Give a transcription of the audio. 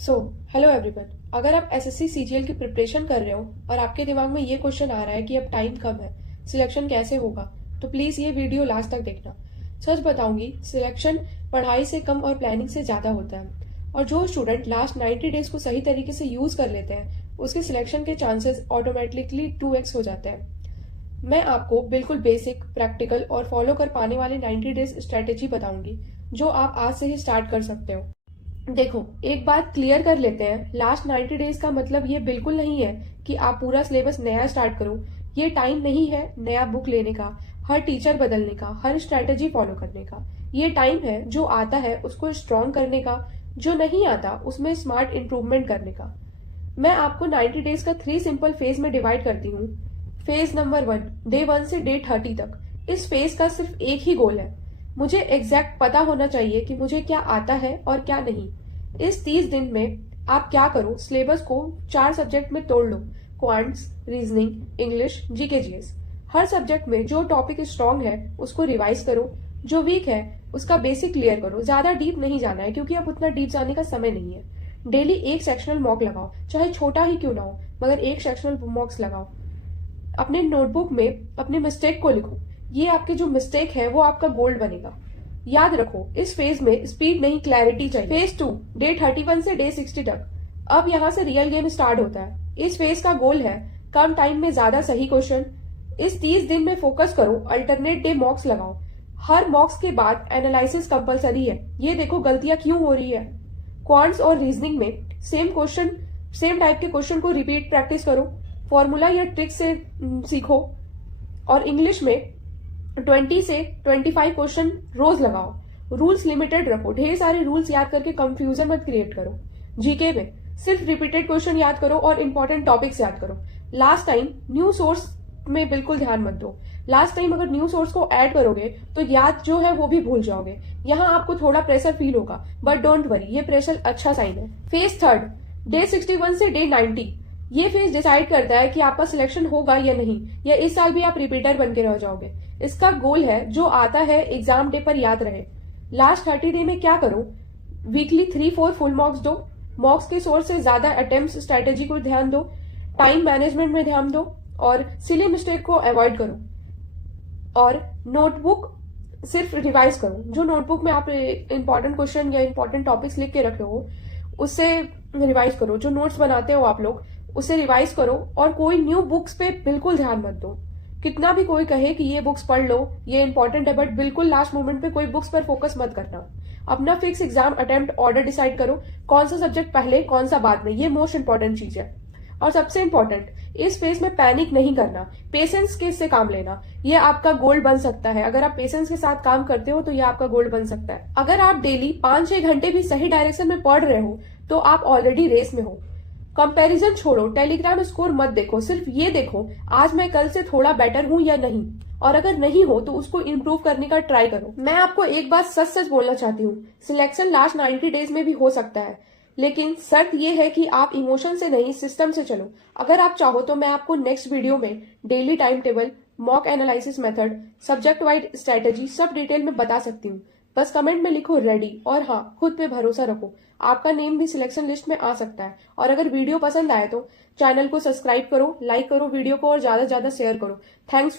So hello everyone. अगर आप SSC CGL की प्रिपरेशन कर रहे हो और आपके दिमाग में ये क्वेश्चन आ रहा है कि अब टाइम कम है, सिलेक्शन कैसे होगा, तो प्लीज़ ये वीडियो लास्ट तक देखना। सच बताऊंगी, सिलेक्शन पढ़ाई से कम और प्लानिंग से ज़्यादा होता है। और जो स्टूडेंट लास्ट 90 डेज को सही तरीके से यूज़ कर लेते हैं, उसके सिलेक्शन के चांसेस ऑटोमेटिकली 2x हो जाते हैं। मैं आपको बिल्कुल बेसिक, प्रैक्टिकल और फॉलो कर पाने वाले 90 डेज स्ट्रेटेजी बताऊंगी, जो आप आज से ही स्टार्ट कर सकते हो। देखो, एक बात क्लियर कर लेते हैं, लास्ट 90 डेज का मतलब ये बिल्कुल नहीं है कि आप पूरा सिलेबस नया स्टार्ट करो। ये टाइम नहीं है नया बुक लेने का, हर टीचर बदलने का, हर स्ट्रेटेजी फॉलो करने का। ये टाइम है जो आता है उसको स्ट्रॉन्ग करने का, जो नहीं आता उसमें स्मार्ट इंप्रूवमेंट करने का। मैं आपको 90 डेज का 3 सिंपल फेज में डिवाइड करती हूँ। फेज नंबर 1, डे 1 से डे 30 तक। इस फेज का सिर्फ एक ही गोल है, मुझे एग्जैक्ट पता होना चाहिए कि मुझे क्या आता है और क्या नहीं। इस 30 दिन में आप क्या करो, सिलेबस को 4 सब्जेक्ट में तोड़ लो। Quants, reasoning, English, GK GS. हर सब्जेक्ट में जो टॉपिक स्ट्रांग है उसको रिवाइज करो, जो वीक है उसका बेसिक क्लियर करो। ज्यादा डीप नहीं जाना है क्योंकि अब उतना डीप जाने का समय नहीं है। डेली एक सेक्शनल मॉक लगाओ, चाहे छोटा ही क्यों ना हो, मगर एक सेक्शनल मॉक्स लगाओ। अपने नोटबुक में अपने मिस्टेक को लिखो, ये आपके जो मिस्टेक है वो आपका गोल्ड बनेगा। याद रखो, इस फेज में स्पीड नहीं क्लैरिटी चाहिए। फेज 2, डे 31 से डे 60 तक। अब यहाँ से रियल गेम स्टार्ट होता है। इस फेज का गोल है कम टाइम में ज्यादा सही क्वेश्चन। इस 30 दिन में फोकस करो, अल्टरनेट डे मॉक्स लगाओ। हर मॉक्स के बाद एनालिसिस कंपलसरी है, ये देखो गलतियां क्यों हो रही है। क्वांट्स और रीजनिंग में सेम टाइप के क्वेश्चन को रिपीट प्रैक्टिस करो, फॉर्मूला या ट्रिक से सीखो। और इंग्लिश में 20 से 25 क्वेश्चन रोज लगाओ। रूल्स लिमिटेड रखो, ढेर सारे रूल्स याद करके कंफ्यूजन मत क्रिएट करो। जीके में सिर्फ रिपीटेड क्वेश्चन याद करो और इंपॉर्टेंट टॉपिक्स याद करो। लास्ट टाइम न्यू सोर्स में बिल्कुल ध्यान मत दो। लास्ट टाइम अगर न्यू सोर्स को ऐड करोगे तो याद जो है वो भी भूल जाओगे। यहाँ आपको थोड़ा प्रेशर फील होगा, बट डोंट वरी, ये प्रेशर अच्छा साइन है। फेज 3, डे 61 से डे 90। ये फेज डिसाइड करता है कि आपका सिलेक्शन होगा या नहीं, या इस साल भी आप रिपीटर बन के रह जाओगे। इसका गोल है जो आता है एग्जाम डे पर याद रहे। लास्ट 30 डे में क्या करो, वीकली 3-4 फुल मॉक्स दो। मॉक्स के सोर्स से ज्यादा अटेम्प्ट स्ट्रेटेजी को ध्यान दो, टाइम मैनेजमेंट में ध्यान दो और सिली मिस्टेक को अवॉइड करो। और नोटबुक सिर्फ रिवाइज करो, जो नोटबुक में आप इंपॉर्टेंट क्वेश्चन या इंपॉर्टेंट टॉपिक्स लिख के रखे हो उससे रिवाइज करो। जो नोट्स बनाते हो आप लोग उसे रिवाइज करो, और कोई न्यू बुक्स पे बिल्कुल ध्यान मत दो। कितना भी कोई कहे कि ये बुक्स पढ़ लो, ये इंपॉर्टेंट है, बट बिल्कुल लास्ट मोमेंट पे कोई बुक्स पर फोकस मत करना। अपना fix exam attempt order decide करो, कौन सा सब्जेक्ट पहले कौन सा बाद में, ये मोस्ट इंपॉर्टेंट चीज है। और सबसे इंपॉर्टेंट, इस फेज में पैनिक नहीं करना, पेशेंस के से काम लेना। ये आपका गोल्ड बन सकता है। अगर आप पेशेंस के साथ काम करते हो तो ये आपका गोल्ड बन सकता है। अगर आप डेली 5-6 घंटे भी सही डायरेक्शन में पढ़ रहे हो तो आप ऑलरेडी रेस में हो। कंपैरिजन छोड़ो, टेलीग्राम स्कोर मत देखो, सिर्फ ये देखो आज मैं कल से थोड़ा बेटर हूं या नहीं। और अगर नहीं हो तो उसको इम्प्रूव करने का ट्राई करो। मैं आपको एक बात सच सच बोलना चाहती हूँ, सिलेक्शन लास्ट 90 डेज में भी हो सकता है, लेकिन शर्त यह है कि आप इमोशन से नहीं, सिस्टम से चलो। अगर आप चाहो तो मैं आपको नेक्स्ट वीडियो में daily time table, mock analysis method, subject wide strategy सब डिटेल में बता सकती हूँ। बस कमेंट में लिखो रेडी, और हाँ, खुद पे भरोसा रखो, आपका नेम भी सिलेक्शन लिस्ट में आ सकता है। और अगर वीडियो पसंद आए तो चैनल को सब्सक्राइब करो, लाइक करो वीडियो को और ज्यादा से ज्यादा शेयर करो। Thanks for